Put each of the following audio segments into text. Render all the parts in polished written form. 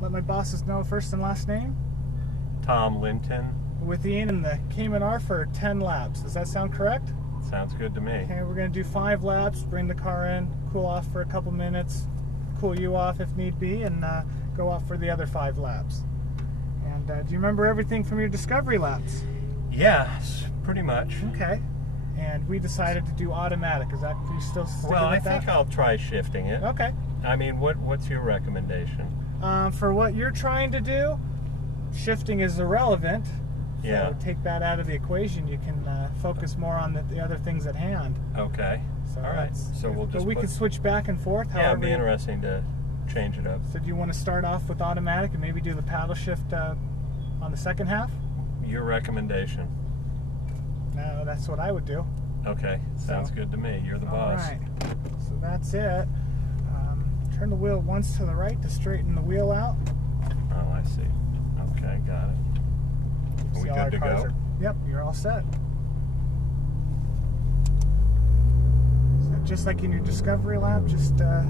let my bosses know first and last name. Tom Linton. With Ian in the Cayman R for 10 laps. Does that sound correct? Sounds good to me. Okay, we're going to do 5 laps, bring the car in, cool off for a couple minutes, cool you off if need be, and go off for the other 5 laps. And do you remember everything from your discovery laps? Yeah, pretty much. Okay. And we decided to do automatic. Is that, are you still sticking Well, with that? I think I'll try shifting it. Okay. I mean, what's your recommendation? For what you're trying to do, shifting is irrelevant. Yeah. So take that out of the equation. You can focus more on the other things at hand. Okay. So all right. So we'll just. But we can switch back and forth. Yeah, it'd be interesting to change it up. So do you want to start off with automatic and maybe do the paddle shift on the second half? Your recommendation. No, that's what I would do. Okay. Sounds good to me. You're the boss. All right. So that's it. Turn the wheel once to the right to straighten the wheel out. Oh, I see. Okay, got it. Are we good to go? Yep, you're all set. So just like in your discovery lap, just what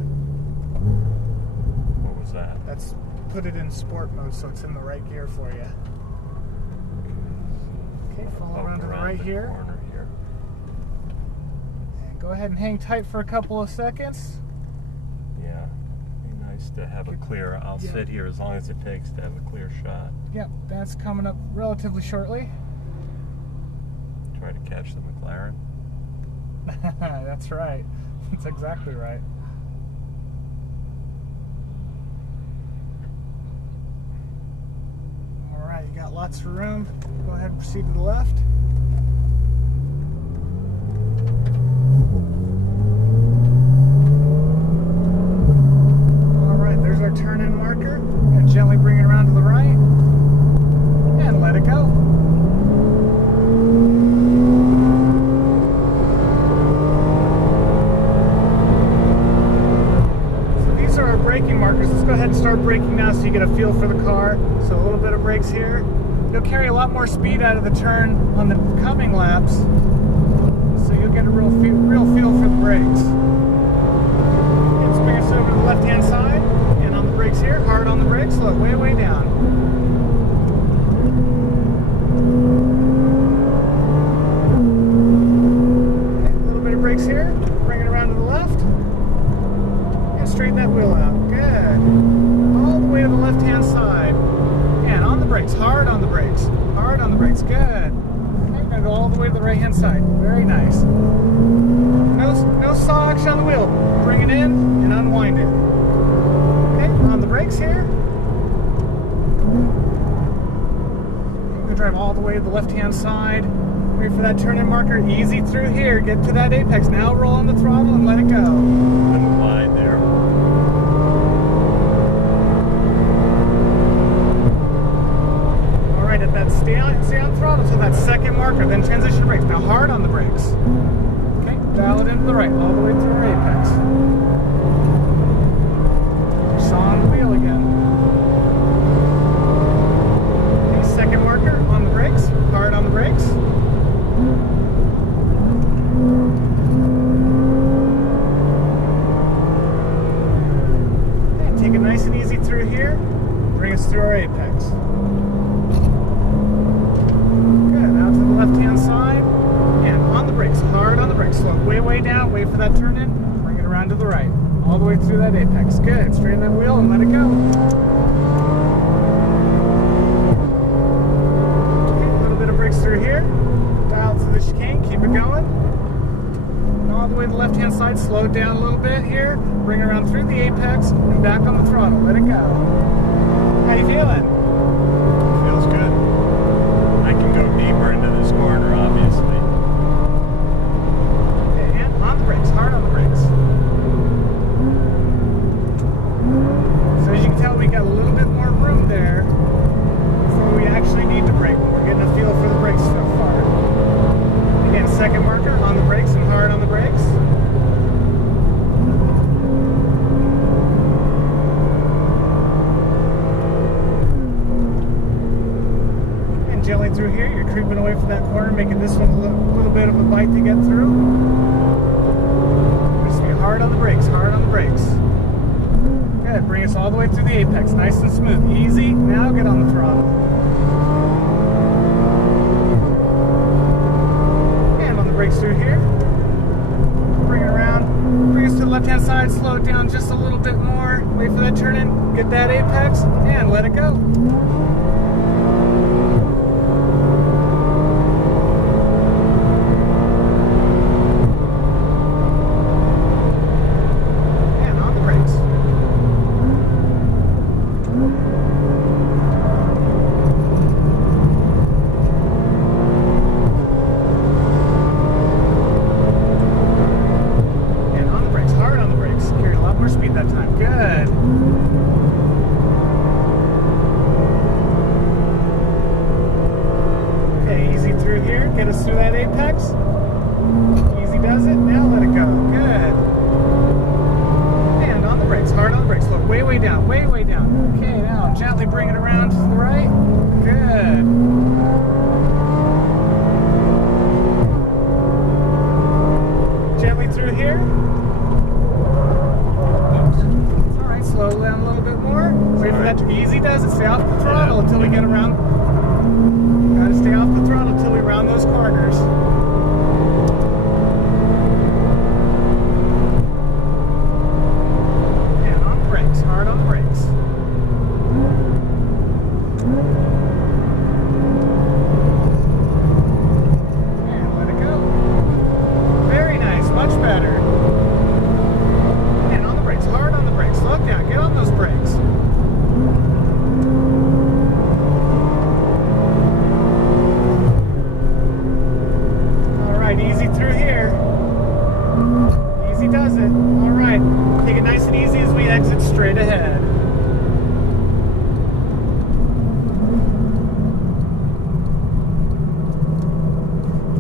was that? That's put it in sport mode so it's in the right gear for you. Okay, follow around to the right here. Corner here. And go ahead and hang tight for a couple of seconds. Yeah, be nice to have a clear. I'll sit here as long as it takes to have a clear shot. Yep, that's coming up relatively shortly. Try to catch the McLaren. That's right. That's exactly right. All right, you got lots of room. Go ahead and proceed to the left. All right, there's our turn-in marker. And gently bring it around to the right. And let it go. So these are our braking markers. Let's go ahead and start braking now so you get a feel for the car. So a little bit of brakes here. You'll carry a lot more speed out of the turn on the coming laps. So you'll get a real feel for the brakes. Let's bring us over to the left-hand side. And on the brakes here, hard on the brakes, look, way, way down. Okay, a little bit of brakes here. Bring it around to the left. And straighten that wheel out. Good. All the way to the left-hand side. And on the brakes, hard on the brakes. Hard on the brakes, good. Okay, we're going to go all the way to the right-hand side. Very nice. No saw action on the wheel. Bring it in and unwind it. Okay, on the brakes here. We're going to drive all the way to the left-hand side. Wait for that turn-in marker. Easy through here. Get to that apex. Now roll on the throttle and let it go. Little line there. All right, at that stay on throttle till that second marker. Then transition brakes. Now hard on the brakes. Okay, dial it into the right, all the way through our apex. Saw on the wheel again. Okay, second marker on the brakes, hard on the brakes. Okay, take it nice and easy through here. Bring us through our apex. Good, out to the left-hand side. And on the brakes, hard on the brakes. Slow way, way down, wait for that turn in. Bring it around to the right. All the way through that apex. Good. Straighten that wheel and let it go. Okay, a little bit of brakes through here. Dial to the chicane. Keep it going. And all the way to the left-hand side. Slow it down a little bit here. Bring it around through the apex and back on the throttle. Let it go. How you feeling? Feels good. I can go deeper into this corner, obviously. Okay, and on the brakes. Hard on the brakes. So as you can tell, we got a little bit more room there before we actually need to brake. We're getting a feel for the brakes so far. Again, second marker on the brakes and hard on the brakes. And gently through here, you're creeping away from that corner, making this one a little bit of a bite to get through. Just be hard on the brakes, hard on the brakes. Good. Bring us all the way through the apex. Nice and smooth. Easy. Now get on the throttle. And on the brakes through here. Bring it around. Bring us to the left-hand side. Slow it down just a little bit more. Wait for that turn in. Get that apex. And let it go. Get us through that apex. Easy does it. Now let it go. Good. And on the brakes. Hard on the brakes. Look, way, way down. Way, way down. Okay, now gently bring it around to the right. Good. Gently through here. Oops. All right, slow down a little bit more. Wait for that to easy does it. Stay off the throttle until we get around. Gotta stay off the throttle until we round those corners. And on the brakes, hard on the brakes. And let it go. Very nice, much better. And on the brakes, hard on the brakes. Slow it down, get on those brakes. Easy through here. Easy does it. All right. Take it nice and easy as we exit straight ahead.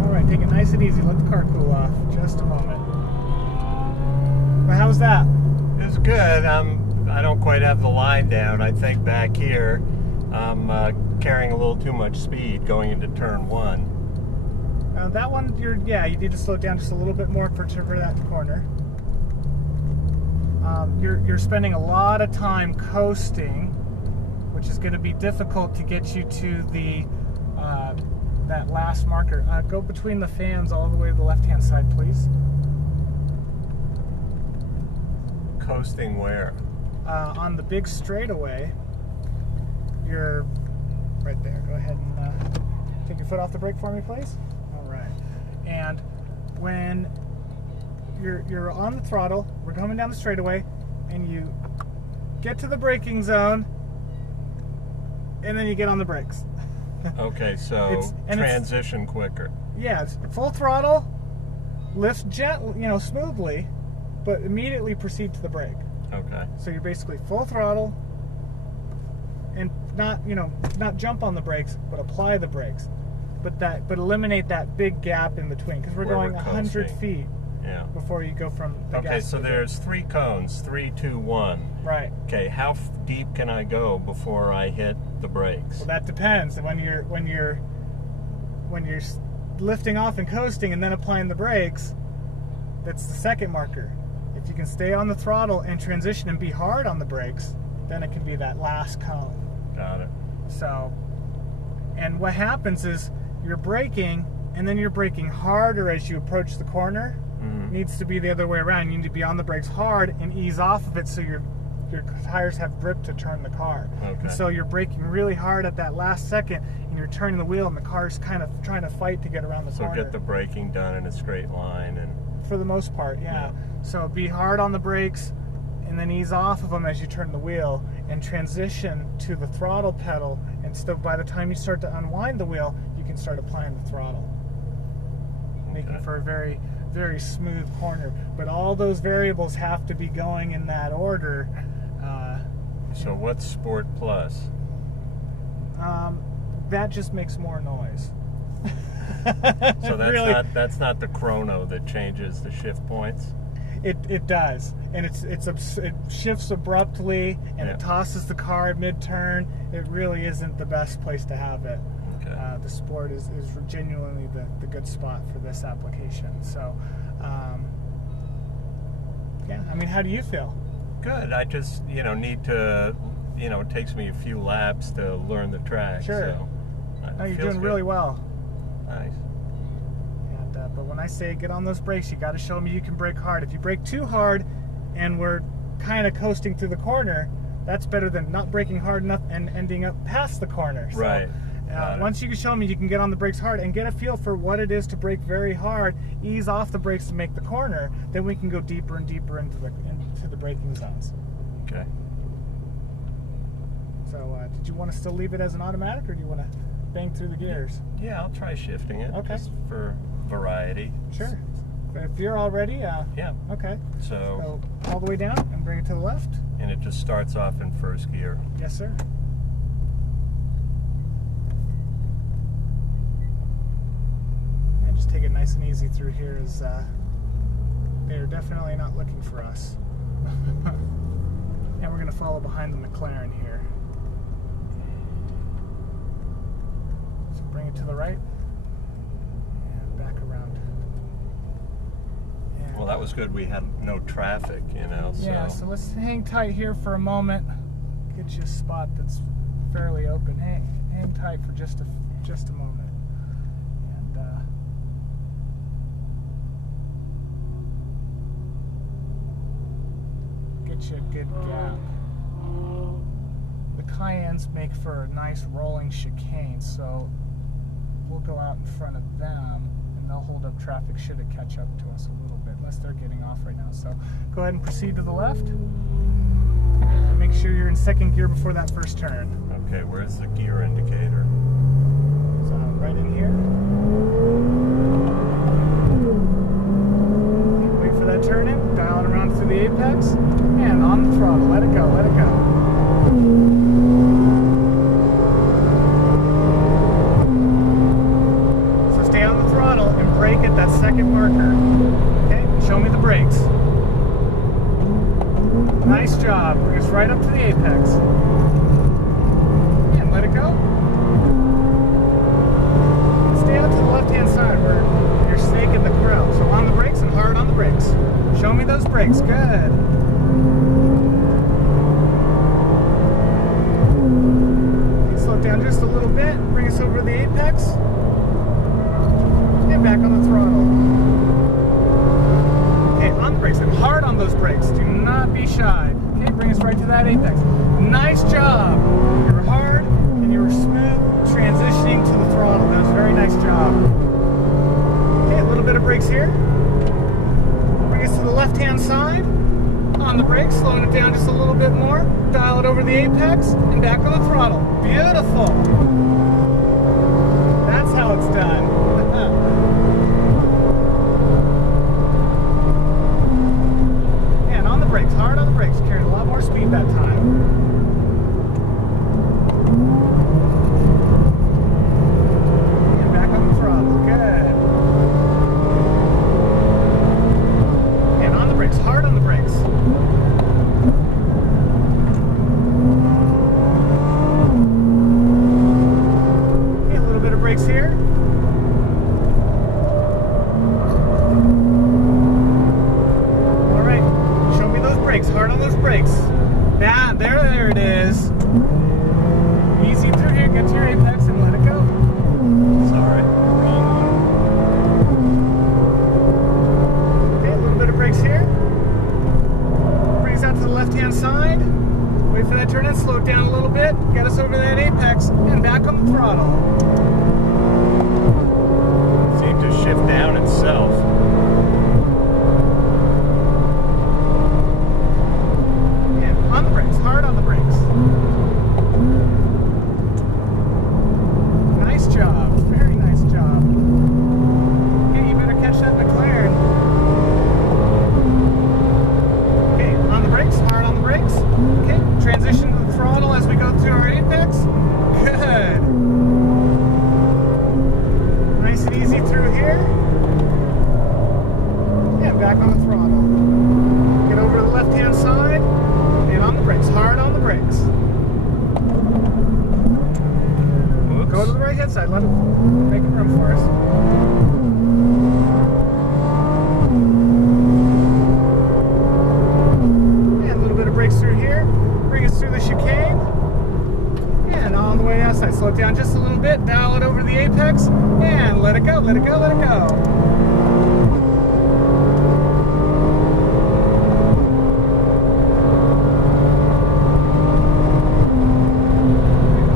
All right. Take it nice and easy. Let the car cool off. Just a moment. Well, how was that? It was good. I don't quite have the line down. I think back here I'm carrying a little too much speed going into turn one. That one, you need to slow it down just a little bit more for that corner. You're spending a lot of time coasting, which is going to be difficult to get you to the that last marker. Go between the fans all the way to the left-hand side, please. Coasting where? On the big straightaway. You're right there. Go ahead and take your foot off the brake for me, please. And when you're on the throttle, we're coming down the straightaway, and you get to the braking zone, and then you get on the brakes. Okay, so transition quicker. Yeah, it's full throttle, lift gently, smoothly, but immediately proceed to the brake. Okay. So you're basically full throttle, and not jump on the brakes, but apply the brakes. But eliminate that big gap in between, because we're going 100 feet before you go from the gas. Okay, so there's 3 cones, 3, 2, 1. Right. Okay, how deep can I go before I hit the brakes? Well, that depends. When you're lifting off and coasting and then applying the brakes, that's the second marker. If you can stay on the throttle and transition and be hard on the brakes, then it can be that last cone. Got it. So, and what happens is, you're braking, and then you're braking harder as you approach the corner. It needs to be the other way around. You need to be on the brakes hard and ease off of it so your tires have grip to turn the car. Okay. And so you're braking really hard at that last second, and you're turning the wheel, and the car's kind of trying to fight to get around the corner. So get the braking done in a straight line. And for the most part, yeah. So be hard on the brakes, and then ease off of them as you turn the wheel, and transition to the throttle pedal. And so by the time you start to unwind the wheel, you can start applying the throttle, making for a very, very smooth corner. But all those variables have to be going in that order. So what's Sport Plus? That just makes more noise. So that's not the chrono that changes the shift points? It does, and it shifts abruptly, and it tosses the car mid-turn. It really isn't the best place to have it. Okay. The Sport is genuinely the good spot for this application. So, yeah, I mean, how do you feel? Good. I just, need to, it takes me a few laps to learn the track. Sure. So No, you're feels doing good. really well. Nice. And, but when I say get on those brakes, you got to show me you can brake hard. If you brake too hard and we're kind of coasting through the corner, that's better than not braking hard enough and ending up past the corner. So, Right. once you can show me you can get on the brakes hard and get a feel for what it is to brake very hard, ease off the brakes to make the corner, then we can go deeper and deeper into the braking zones. Okay. So did you want to still leave it as an automatic, or do you want to bang through the gears? Yeah, I'll try shifting it. Okay. Just for variety. Sure. If you're all ready, Yeah. okay. So, So all the way down and bring it to the left. and it just starts off in first gear. Yes, sir. And just take it nice and easy through here, as they're definitely not looking for us. And we're going to follow behind the McLaren here. So bring it to the right and back around. And Well, that was good. We had no traffic, So. yeah, so let's hang tight here for a moment. Get you a spot that's fairly open. Hang tight for just a moment. And get you a good gap. The Cayennes make for a nice rolling chicane, so we'll go out in front of them and they'll hold up traffic should it catch up to us a little bit, unless they're getting off right now. So go ahead and proceed to the left. And make sure you're in second gear before that first turn. Okay, where's the gear indicator? So right in here. Wait for that turn in, dial it around through the apex, and on the throttle, let it go, let it go. So stay on the throttle and brake at that second marker. Okay, show me the brakes. Nice job, bring us right up to the apex. And let it go. Stay out to the left-hand side where you're snaking the crown. So on the brakes and hard on the brakes. Show me those brakes. Good. Slow down just a little bit. Bring us over to the apex. And back on the throttle. Okay, on the brakes and hard on those brakes. Do not be shy. Okay, bring us right to that apex. Nice job. You were hard and you were smooth transitioning to the throttle. That was a very nice job. Okay, a little bit of brakes here. Bring us to the left-hand side. On the brakes, slowing it down just a little bit more. Dial it over the apex and back on the throttle. Beautiful. That's how it's done. And on the brakes, hard on the brakes. Carried a lot more speed that time. And back on the throttle. Good. And on the brakes, hard on the brakes. Okay, a little bit of brakes here. All right, show me those brakes, hard on those brakes. Yeah, there it is. Easy through here, get to your apex and let it go. Sorry, wrong Okay, a little bit of brakes here. Bring us out to the left-hand side. Wait for that turn in, slow it down a little bit. Get us over that apex and back on the throttle. one. Seemed to shift down itself. Yeah, on the brakes, hard on the brakes. Nice job, very nice job. Okay, you better catch that McLaren. Okay, on the brakes, hard on the brakes. Okay, transition to the throttle as we go through our apex. Good. Nice and easy through here. And back on the throttle. Get over to the left-hand side. And on the brakes, hard on the brakes. Oops. Go to the right-hand side, let it make room for us. And a little bit of outside. Slow it down just a little bit, dial it over to the apex, and let it go, let it go, let it go.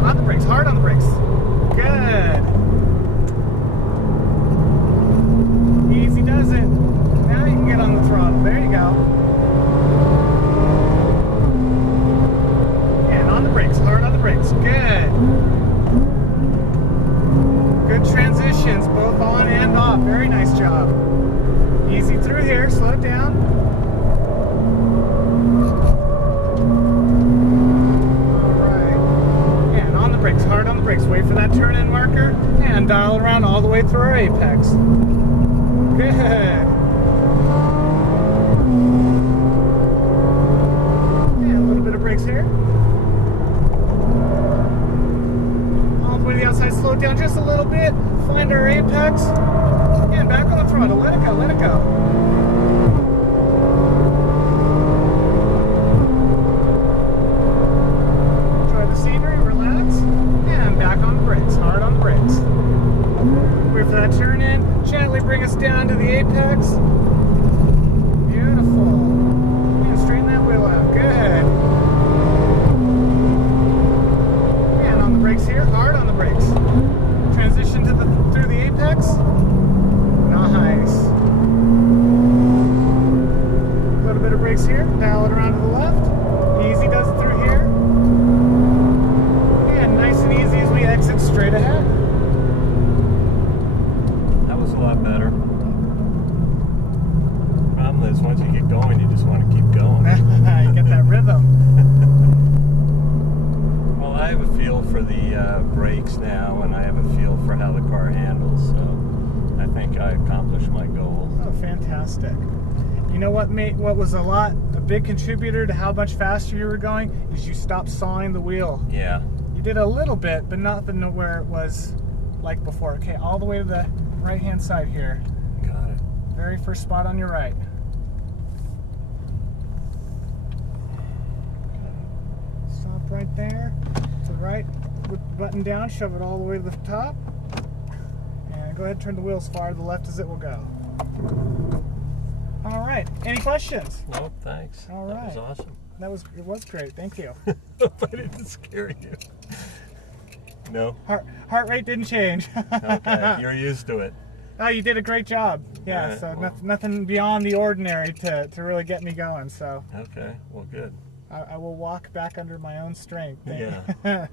On the brakes, hard on the brakes. Good. Easy does it. Now you can get on the throttle. There you go. And on the brakes, hard on the brakes. Good. Good transitions, both on and off. Very nice job. Easy through here. Slow it down. Brakes, hard on the brakes. Wait for that turn-in marker and dial around all the way through our apex. Good. And a little bit of brakes here. All the way to the outside. Slow it down just a little bit. Find our apex. And back on the throttle. Let it go, let it go. Hard on the brakes. Wait for that turn in. Gently bring us down to the apex. Beautiful. And straighten that wheel out. Good. And on the brakes here. Hard on the brakes. Transition to through the apex. Nice. A little bit of brakes here. Dial it around to the left. Easy does it through here. Nice and easy as we exit straight ahead. That was a lot better. Problem is, once you get going, you just want to keep going. You get that rhythm. Well, I have a feel for the brakes now, and I have a feel for how the car handles, so I think I accomplished my goal. Oh, fantastic. You know what was a big contributor to how much faster you were going is you stopped sawing the wheel. Yeah. Did a little bit, but not where it was like before. Okay, all the way to the right-hand side here. Got it. Very first spot on your right. Stop right there. To the right, put the button down, shove it all the way to the top. And go ahead and turn the wheel as far to the left as it will go. All right, any questions? Nope, thanks. All right. That was awesome. It was great, thank you. Hope I didn't scare you. No? Heart rate didn't change. Okay, you're used to it. Oh, you did a great job. Yeah, Right, so well, nothing beyond the ordinary to really get me going. So okay, well, good. I will walk back under my own strength. Yeah.